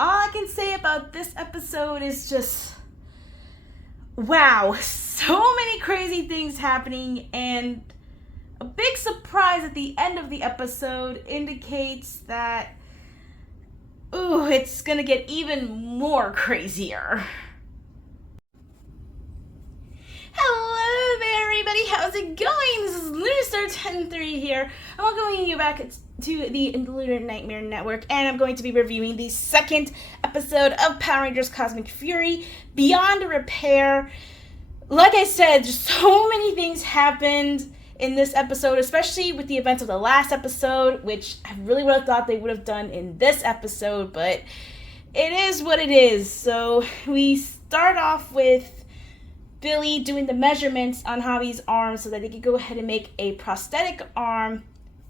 all I can say about this episode is just, wow, so many crazy things happening, and a big surprise at the end of the episode indicates that, it's gonna get even more crazier. Hello there, everybody. How's it going? This is LunarStar103 here. I'm welcoming you back to the Lunar Nightmare Network, and I'm going to be reviewing the second episode of Power Rangers Cosmic Fury, Beyond Repair. Like I said, just so many things happened in this episode, especially with the events of the last episode, which I really would have thought they would have done in this episode, but it is what it is. So we start off with Billy doing the measurements on Javi's arm so that they could go ahead and make a prosthetic arm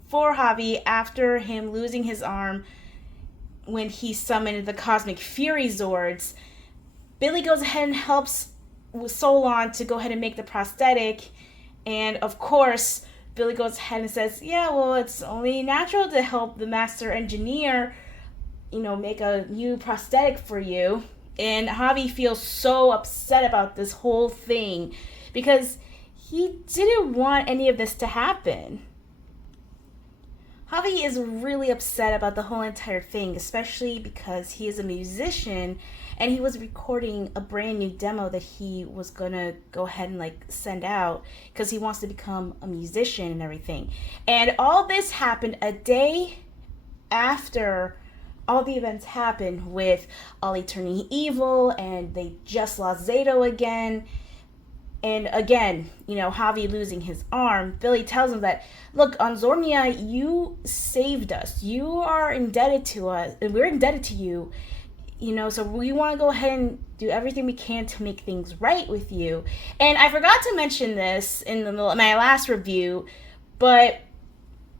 for Javi after him losing his arm when he summoned the Cosmic Fury Zords. Billy goes ahead and helps with Solon to go ahead and make the prosthetic, and of course Billy goes ahead and says, yeah, well, it's only natural to help the master engineer, make a new prosthetic for you. And Javi feels so upset about this whole thing because he didn't want any of this to happen. Javi is really upset about the whole entire thing, especially because he is a musician and he was recording a brand new demo that he was gonna go ahead and send out because he wants to become a musician and everything. And all this happened a day after all the events happened with Ollie turning evil, and they just lost Zedd again. And again, Javi losing his arm. Billy tells him that, look, on Zornia, you saved us. You are indebted to us, and we're indebted to you. So we want to go ahead and do everything we can to make things right with you. And I forgot to mention this in my last review, but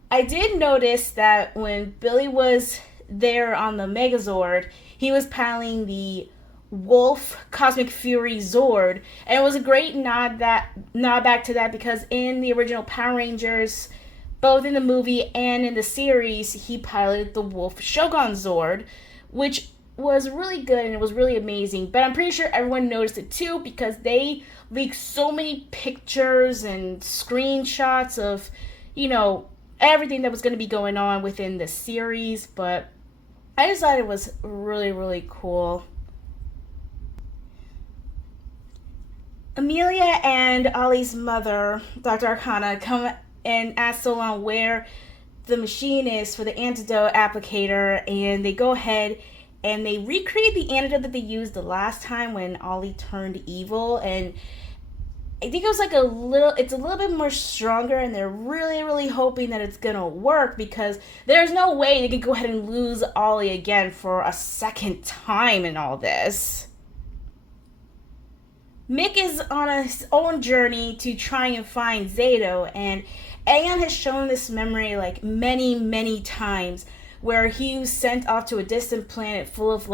I did notice that when Billy was there on the Megazord, he was paddling the Wolf Cosmic Fury Zord, and it was a great nod back to that because in the original Power Rangers, both in the movie and in the series, he piloted the Wolf Shogun Zord, which was really good and it was really amazing. But I'm pretty sure everyone noticed it too because they leaked so many pictures and screenshots of everything that was going to be going on within the series. But I just thought it was really, really cool. Amelia and Ollie's mother, Dr. Arcana, come and ask Solon where the machine is for the antidote applicator, and they go ahead and they recreate the antidote that they used the last time when Ollie turned evil, and I think it was it's a little bit more stronger, and they're really, really hoping that it's gonna work because there's no way they could go ahead and lose Ollie again for a second time in all this. Mick is on his own journey to try and find Zedd, and Aeon has shown this memory many, many times where he was sent off to a distant planet full of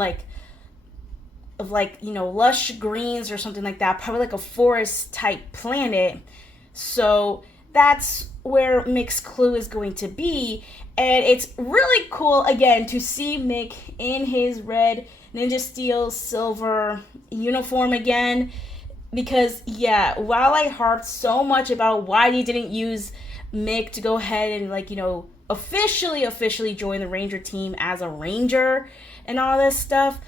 lush greens or something like that, probably a forest type planet. So that's where Mick's clue is going to be, and it's really cool again to see Mick in his red Ninja Steel silver uniform again, because while I harped so much about why they didn't use Mick to go ahead and officially join the Ranger team as a Ranger and all this stuff,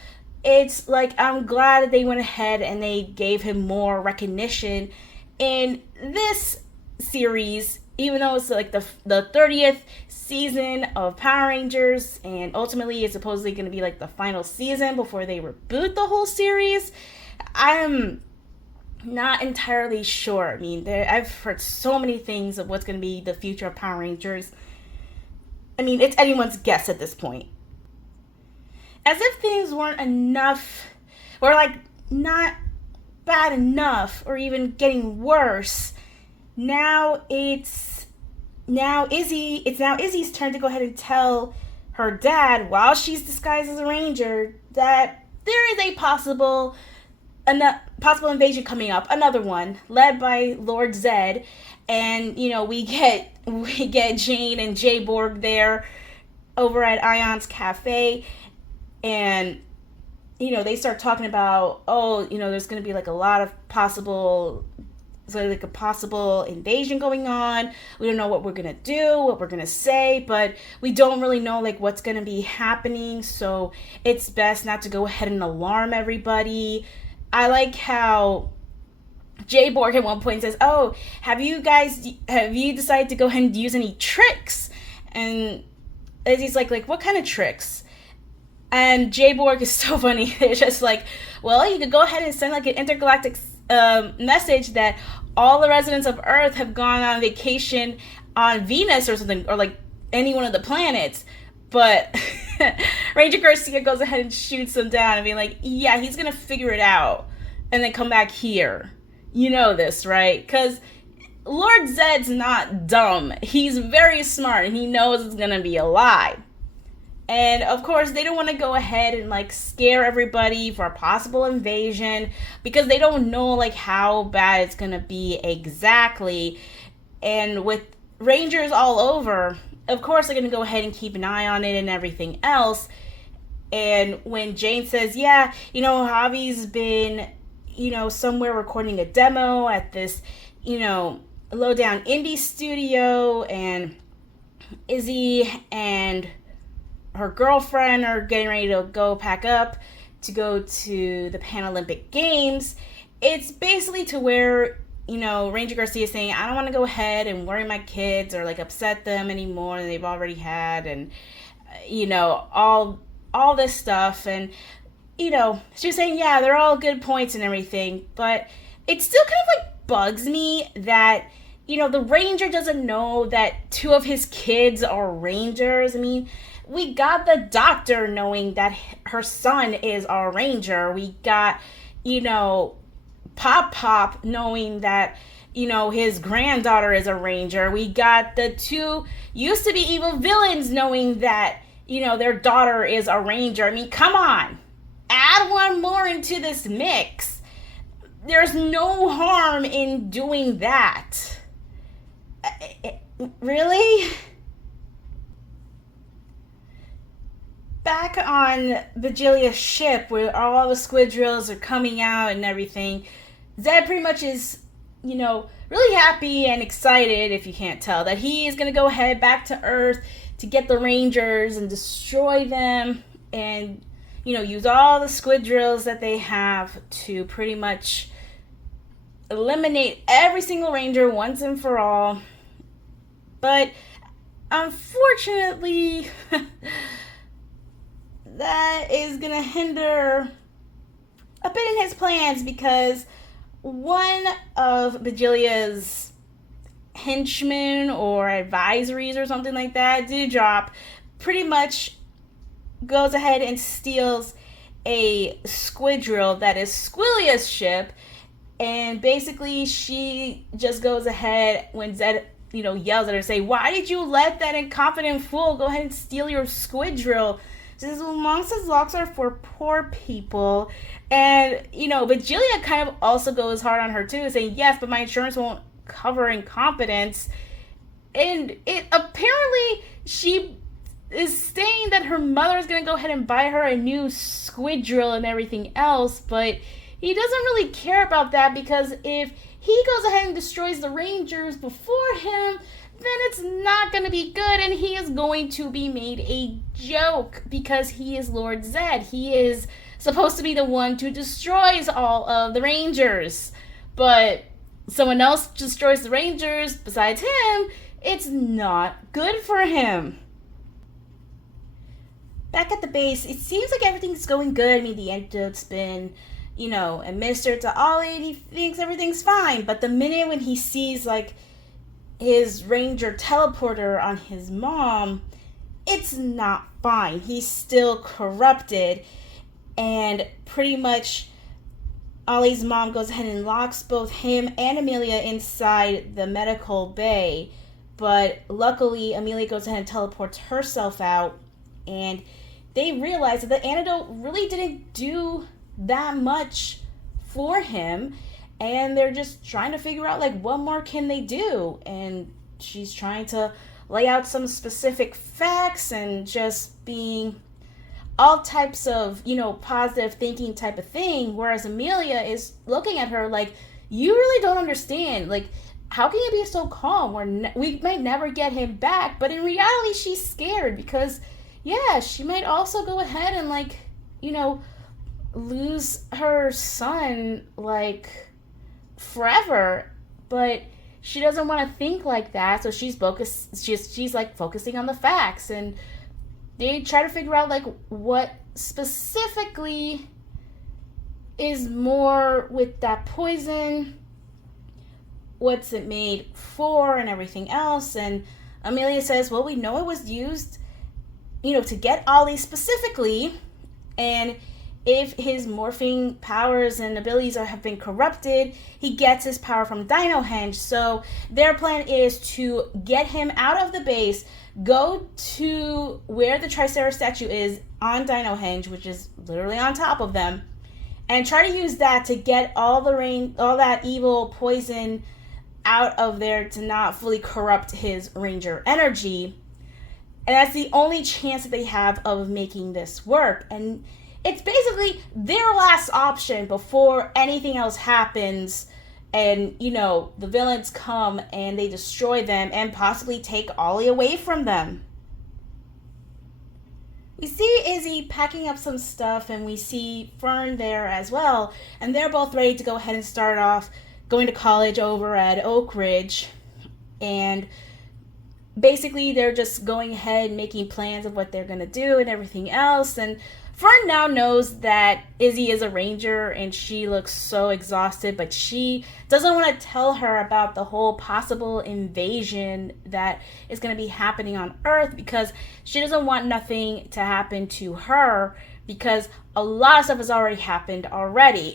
it's I'm glad that they went ahead and they gave him more recognition in this series, even though it's the 30th season of Power Rangers, and ultimately it's supposedly going to be the final season before they reboot the whole series. I'm not entirely sure. I've heard so many things of what's going to be the future of Power Rangers. It's anyone's guess at this point. As if things weren't enough, or not bad enough, or even getting worse, it's now Izzy's turn to go ahead and tell her dad, while she's disguised as a Ranger, that there is a possible invasion coming up, another one led by Lord Zedd, and we get Jane and Jay Borg there over at Ion's Cafe, and they start talking about, oh, there's going to be like a lot of possible, so like a possible invasion going on. We don't know what we're gonna do, what we're gonna say, but we don't really know like what's gonna be happening, so it's best not to go ahead and alarm everybody. I like how Jay Borg at one point says, oh, have you decided to go ahead and use any tricks? And Izzy's like what kind of tricks? And Jay Borg is so funny. It's just like, well, you could go ahead and send like an intergalactic message that all the residents of Earth have gone on vacation on Venus or something, or like any one of the planets. But Ranger Garcia goes ahead and shoots them down and being like, yeah, he's gonna figure it out and then come back here. You know this, right? Because Lord Zedd's not dumb. He's very smart and he knows it's gonna be a lie. And of course, they don't want to go ahead and like scare everybody for a possible invasion because they don't know like how bad it's going to be exactly. And with Rangers all over, of course, they're going to go ahead and keep an eye on it and everything else. And when Jane says, yeah, Javi's been, somewhere recording a demo at this, low down indie studio, and Izzy and her girlfriend are getting ready to go pack up to go to the Pan Olympic Games. It's basically to where, Ranger Garcia is saying, I don't want to go ahead and worry my kids or like upset them anymore than they've already had. And, all this stuff. And, she's saying, yeah, they're all good points and everything. But it still kind of like bugs me that, the Ranger doesn't know that two of his kids are Rangers. I mean, we got the doctor knowing that her son is a Ranger. We got, Pop knowing that, his granddaughter is a Ranger. We got the two used to be evil villains knowing that, their daughter is a Ranger. I mean, come on. Add one more into this mix. There's no harm in doing that. Really? Back on Vigilia's ship, where all the squid drills are coming out and everything, Zedd pretty much is, really happy and excited, if you can't tell, that he is going to go ahead back to Earth to get the Rangers and destroy them and, use all the squid drills that they have to pretty much eliminate every single Ranger once and for all. But unfortunately, that is going to hinder a bit in his plans because one of Vigilia's henchmen or advisories or something like that, Dewdrop, pretty much goes ahead and steals a squid drill that is Squillia's ship, and basically she just goes ahead when Zedd yells at her, say, why did you let that incompetent fool go ahead and steal your squid drill? Says, well, Mom says locks are for poor people. And, Vigilia kind of also goes hard on her too, saying, yes, but my insurance won't cover incompetence. And it apparently she is saying that her mother is going to go ahead and buy her a new squid drill and everything else, but he doesn't really care about that because if he goes ahead and destroys the Rangers before him, then it's not going to be good, and he is going to be made a joke because he is Lord Zedd. He is supposed to be the one who destroys all of the Rangers. But someone else destroys the Rangers besides him, it's not good for him. Back at the base, it seems like everything's going good. I mean, the antidote's been, administered to Ollie, and he thinks everything's fine. But the minute when he sees, his Ranger teleporter on his mom, it's not fine. He's still corrupted, and pretty much Ollie's mom goes ahead and locks both him and Amelia inside the medical bay, but luckily Amelia goes ahead and teleports herself out, and they realize that the antidote really didn't do that much for him, and they're just trying to figure out, what more can they do? And she's trying to lay out some specific facts and just being all types of, positive thinking type of thing, whereas Amelia is looking at her like, you really don't understand. Like, how can you be so calm? We might never get him back, but in reality, she's scared because, yeah, she might also go ahead and, like, lose her son, like, forever. But she doesn't want to think like that, so she's like focusing on the facts, and they try to figure out like what specifically is more with that poison, what's it made for, and everything else. And Amelia says, well, we know it was used, to get Ollie specifically, and if his morphing powers and abilities have been corrupted, he gets his power from Dino Henge. So their plan is to get him out of the base, go to where the Triceratops statue is on Dino Henge, which is literally on top of them, and try to use that to get all that evil poison out of there to not fully corrupt his Ranger energy. And that's the only chance that they have of making this work. And it's basically their last option before anything else happens and, the villains come and they destroy them and possibly take Ollie away from them. We see Izzy packing up some stuff, and we see Fern there as well, and they're both ready to go ahead and start off going to college over at Oak Ridge. And basically they're just going ahead and making plans of what they're going to do and everything else. And Fern now knows that Izzy is a ranger, and she looks so exhausted, but she doesn't want to tell her about the whole possible invasion that is going to be happening on Earth, because she doesn't want nothing to happen to her, because a lot of stuff has already happened already.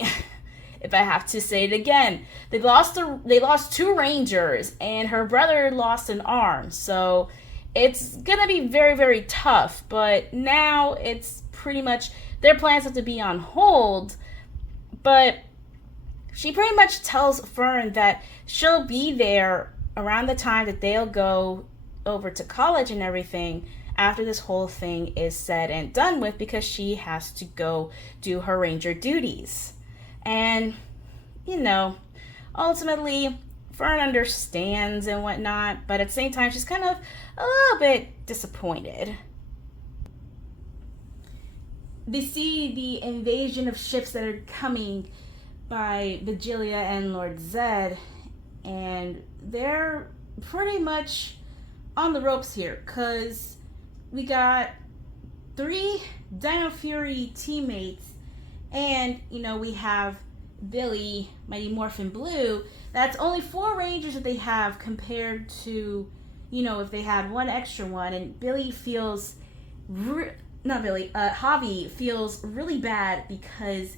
If I have to say it again, they lost 2 rangers, and her brother lost an arm, so it's gonna be very, very tough. But now it's pretty much their plans have to be on hold. But she pretty much tells Fern that she'll be there around the time that they'll go over to college and everything after this whole thing is said and done with, because she has to go do her ranger duties. And, ultimately, Fern understands and whatnot, but at the same time, she's kind of a little bit disappointed. They see the invasion of ships that are coming by Vigilia and Lord Zedd, and they're pretty much on the ropes here, because we got 3 Dino Fury teammates, and, we have Billy, Mighty Morphin Blue. That's only 4 Rangers that they have compared to, if they had one extra one. And Billy feels, Javi feels really bad because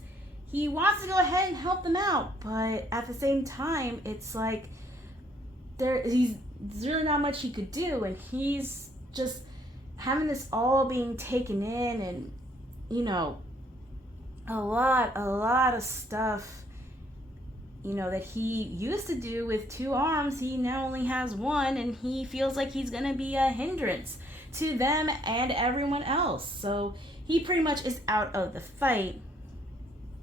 he wants to go ahead and help them out. But at the same time, it's like, there's really not much he could do. And he's just having this all being taken in, and, a lot of stuff, that he used to do with 2 arms, he now only has 1, and he feels like he's gonna be a hindrance to them and everyone else. So he pretty much is out of the fight.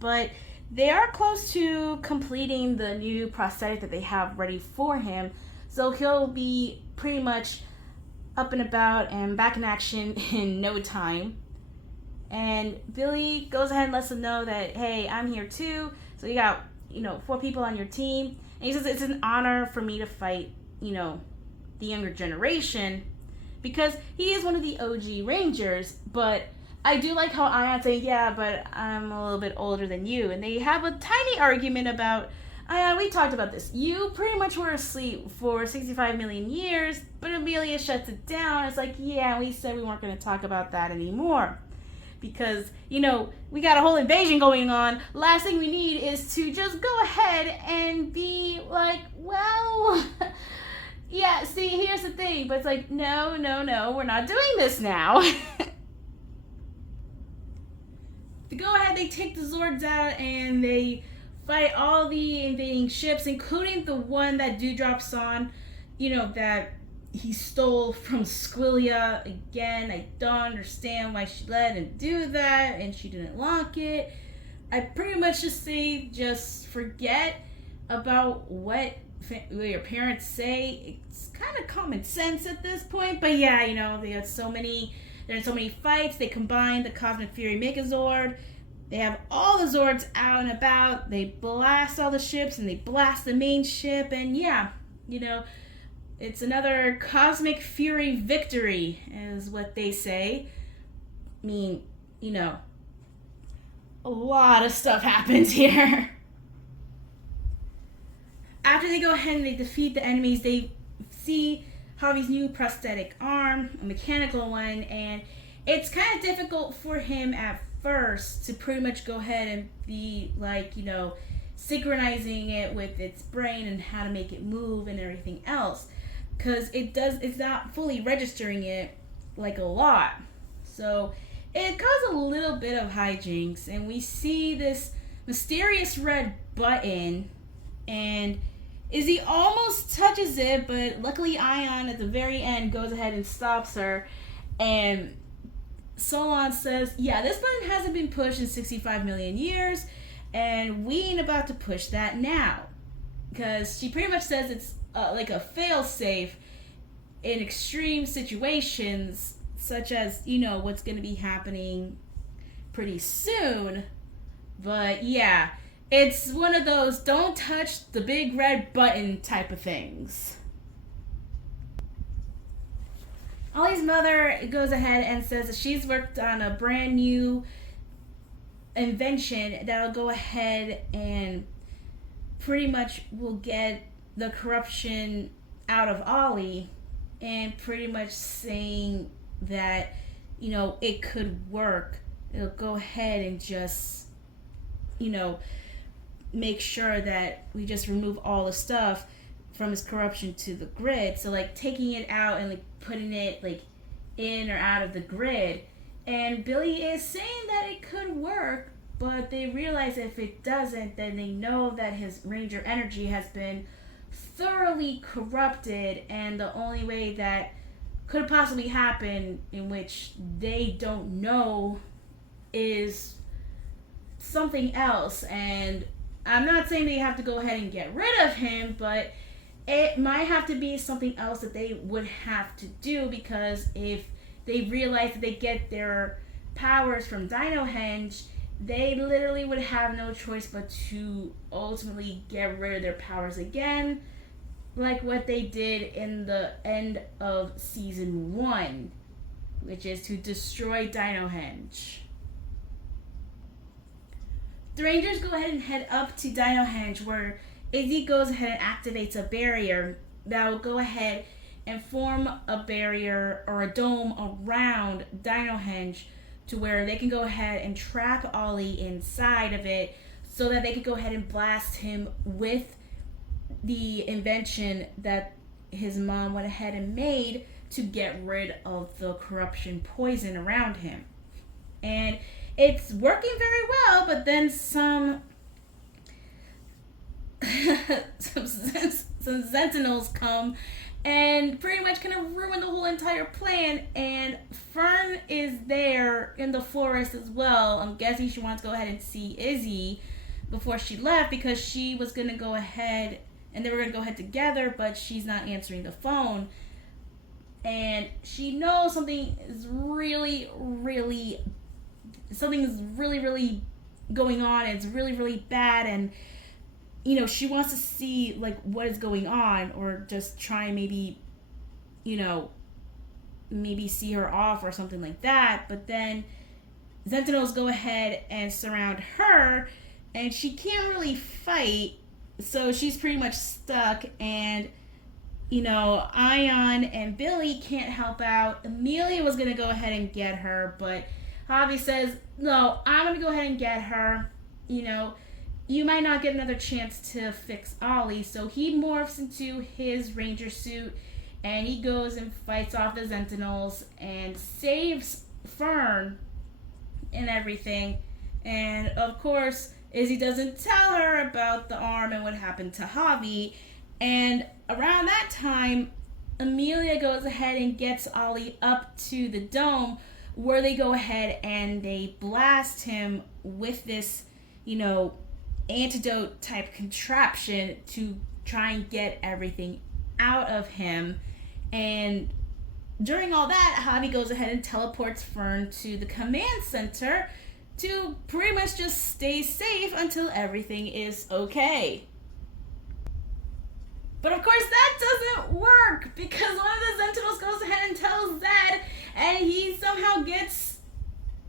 But they are close to completing the new prosthetic that they have ready for him, so he'll be pretty much up and about and back in action in no time. And Billy goes ahead and lets them know that, hey, I'm here too. So you got, 4 people on your team. And he says it's an honor for me to fight, the younger generation, because he is one of the OG Rangers. But I do like how Ion's saying, yeah, but I'm a little bit older than you. And they have a tiny argument about, we talked about this. You pretty much were asleep for 65 million years, but Amelia shuts it down. It's like, yeah, we said we weren't going to talk about that anymore. Because, we got a whole invasion going on. Last thing we need is to just go ahead and be like, well, yeah, see, here's the thing. But it's like, no, we're not doing this now. To go ahead, they take the Zords out and they fight all the invading ships, including the one that Dewdrop's on, that he stole from Squillia again. I don't understand why she let him do that and she didn't lock it. I pretty much just say just forget about what your parents say. It's kind of common sense at this point, but yeah, they had so many. There's so many fights. They combined the Cosmic Fury Megazord. They have all the Zords out and about. They blast all the ships and they blast the main ship, and yeah, it's another Cosmic Fury victory, is what they say. I mean, a lot of stuff happens here. After they go ahead and they defeat the enemies, they see Javi's new prosthetic arm, a mechanical one, and it's kind of difficult for him at first to pretty much go ahead and be synchronizing it with its brain and how to make it move and everything else, because it's not fully registering it like a lot. So it caused a little bit of hijinks, and we see this mysterious red button, and Izzy almost touches it, but luckily Ion at the very end goes ahead and stops her, and Solon says, yeah, this button hasn't been pushed in 65 million years, and we ain't about to push that now. Because she pretty much says it's like a fail-safe in extreme situations, such as, what's going to be happening pretty soon. But yeah, it's one of those don't touch the big red button type of things. Ollie's mother goes ahead and says that she's worked on a brand new invention that'll go ahead and pretty much will get the corruption out of Ollie, and pretty much saying that, it could work. It'll go ahead and just, make sure that we just remove all the stuff from his corruption to the grid. So taking it out and putting it in or out of the grid. And Billy is saying that it could work, but they realize if it doesn't, then they know that his Ranger energy has been thoroughly corrupted, and the only way that could possibly happen, in which they don't know, is something else. And I'm not saying they have to go ahead and get rid of him, but it might have to be something else that they would have to do, because if they realize that they get their powers from Dino Henge, they literally would have no choice but to ultimately get rid of their powers again, like what they did in the end of season 1, which is to destroy Dino Henge. The Rangers go ahead and head up to Dino Henge, where Izzy goes ahead and activates a barrier that will go ahead and form a barrier or a dome around Dino Henge, to where they can go ahead and trap Ollie inside of it, so that they can go ahead and blast him with the invention that his mom went ahead and made to get rid of the corruption poison around him. And it's working very well, but then some sentinels come and pretty much kind of ruin the whole entire plan. And Fern is there in the forest as well. I'm guessing she wants to go ahead and see Izzy before she left, because she was going to go ahead and they were going to go ahead together, but she's not answering the phone. And she knows something is really going on, and it's really bad, and she wants to see what is going on, or just try and maybe see her off or something like that. But then Sentinels go ahead and surround her, and she can't really fight, so she's pretty much stuck. And Ion and Billy can't help out. Amelia was gonna go ahead and get her, but Javi says, no, I'm gonna go ahead and get her. You might not get another chance to fix Ollie. So he morphs into his Ranger suit, and he goes and fights off the Sentinels and saves Fern and everything. And of course, Izzy doesn't tell her about the arm and what happened to Javi. And around that time, Amelia goes ahead and gets Ollie up to the dome, where they go ahead and they blast him with this, antidote type contraption to try and get everything out of him. And during all that, Javi goes ahead and teleports Fern to the command center to pretty much just stay safe until everything is okay. But of course that doesn't work, because one of the Sentinels goes ahead and tells Zedd, and he somehow gets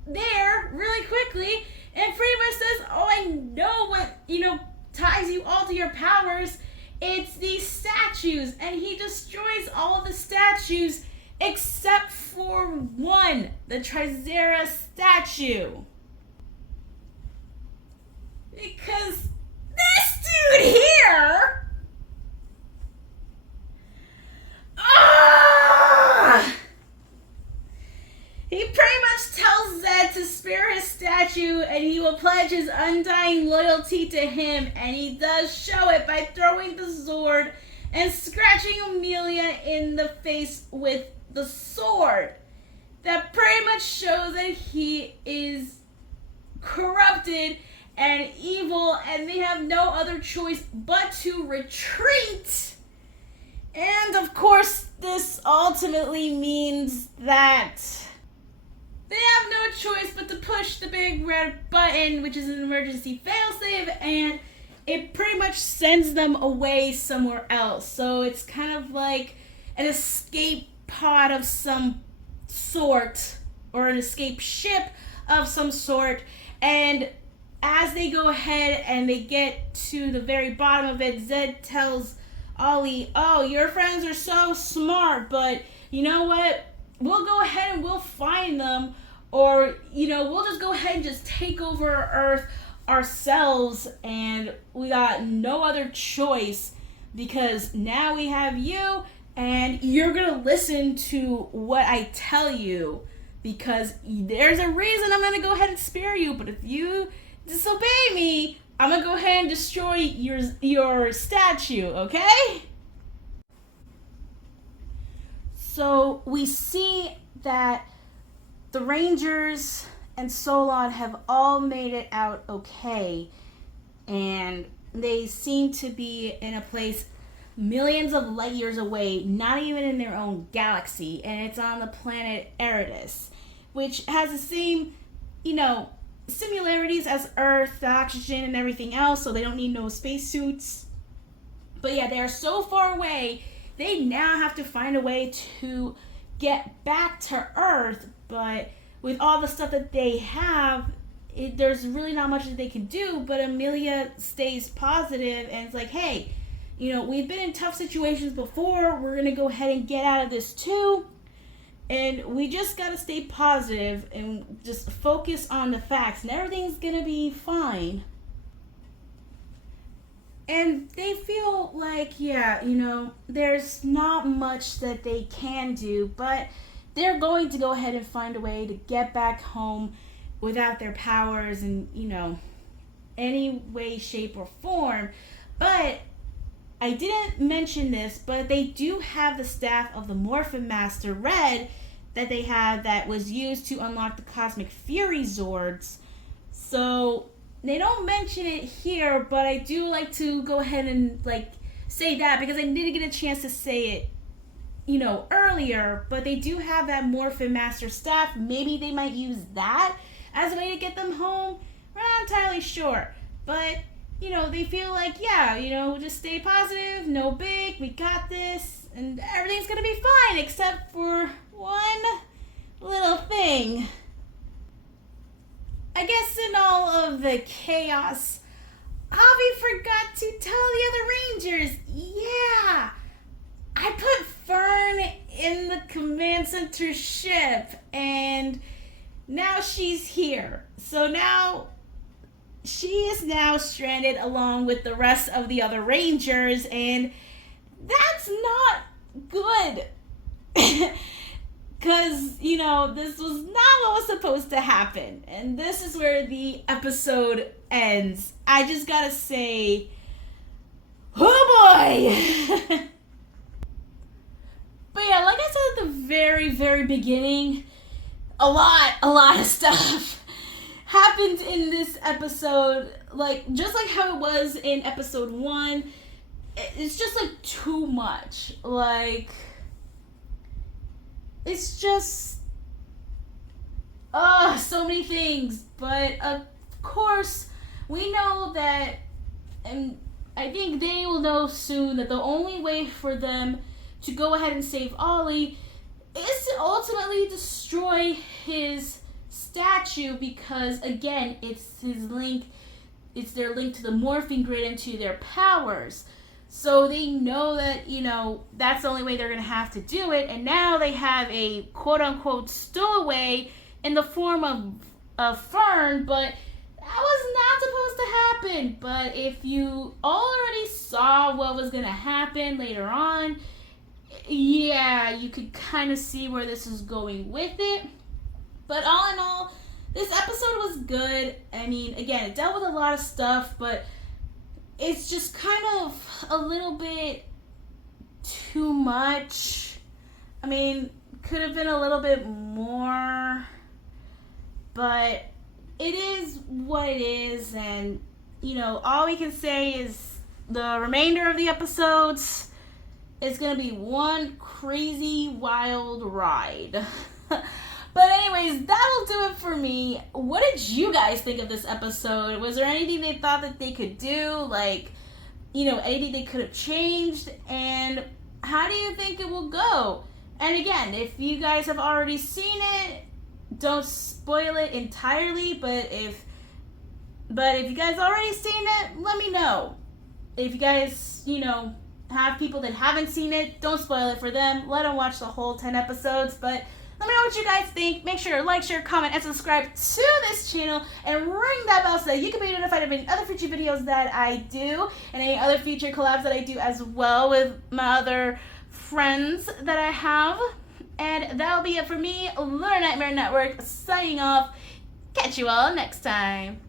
there really quickly and pretty much says, oh, I know what, ties you all to your powers. It's these statues. And he destroys all of the statues except for one, the Trizera statue. Because this dude here... He pretty much tells Zedd to spare his statue and he will pledge his undying loyalty to him, and he does show it by throwing the sword and scratching Amelia in the face with the sword. That pretty much shows that he is corrupted and evil, and they have no other choice but to retreat. And of course, this ultimately means that they have no choice but to push the big red button, which is an emergency failsafe, and it pretty much sends them away somewhere else. So it's kind of like an escape pod of some sort, or an escape ship of some sort. And as they go ahead and they get to the very bottom of it, Zedd tells Ollie, oh, your friends are so smart, but you know what? We'll go ahead and we'll find them, or, we'll just go ahead and just take over Earth ourselves, and we got no other choice because now we have you, and you're gonna listen to what I tell you, because there's a reason I'm gonna go ahead and spare you, but if you disobey me, I'm gonna go ahead and destroy your statue, okay? So we see that the Rangers and Solon have all made it out okay, and they seem to be in a place millions of light years away, not even in their own galaxy, and it's on the planet Eridus, which has the same, similarities as Earth, the oxygen and everything else, so they don't need no spacesuits. But yeah, they are so far away, they now have to find a way to get back to Earth, but with all the stuff that they have, there's really not much that they can do. But Amelia stays positive and it's like, hey, we've been in tough situations before, we're gonna go ahead and get out of this too, and we just gotta stay positive and just focus on the facts, and everything's gonna be fine. And they feel like, there's not much that they can do, but they're going to go ahead and find a way to get back home without their powers in, any way, shape, or form. But I didn't mention this, but they do have the staff of the Morphin Master Red that they had that was used to unlock the Cosmic Fury Zords. So they don't mention it here, but I do like to go ahead and say that because I didn't get a chance to say it, earlier. But they do have that Morphin Master staff. Maybe they might use that as a way to get them home. We're not entirely sure, but they feel like, just stay positive, no big, we got this, and everything's gonna be fine, except for one little thing. I guess in all of the chaos, Javi forgot to tell the other Rangers, yeah, I put Fern in the command center ship, and now she's here. So now she is now stranded along with the rest of the other Rangers, and that's not good. Because, this was not what was supposed to happen. And this is where the episode ends. I just gotta say, oh boy! But yeah, like I said at the very, very beginning, a lot of stuff happened in this episode. Like, just like how it was in episode 1, it's just like too much. Like, it's just so many things. But of course, we know that, and I think they will know soon, that the only way for them to go ahead and save Ollie is to ultimately destroy his statue, because again, it's their link to the morphing grid and to their powers. So they know that, that's the only way they're going to have to do it. And now they have a quote-unquote stowaway in the form of Fern, but that was not supposed to happen. But if you already saw what was going to happen later on, yeah, you could kind of see where this is going with it. But all in all, this episode was good. I mean, again, it dealt with a lot of stuff, but it's just kind of a little bit too much. I mean, could have been a little bit more, but it is what it is. And, all we can say is the remainder of the episodes is going to be one crazy, wild ride. But anyways, that'll do it for me. What did you guys think of this episode? Was there anything they thought that they could do? Like, anything they could have changed? And how do you think it will go? And again, if you guys have already seen it, don't spoil it entirely. But if you guys already seen it, let me know. If you guys, have people that haven't seen it, don't spoil it for them. Let them watch the whole 10 episodes. But let me know what you guys think. Make sure to like, share, comment, and subscribe to this channel. And ring that bell so that you can be notified of any other future videos that I do. And any other future collabs that I do as well with my other friends that I have. And that'll be it for me, Lunar Nightmare Network, signing off. Catch you all next time.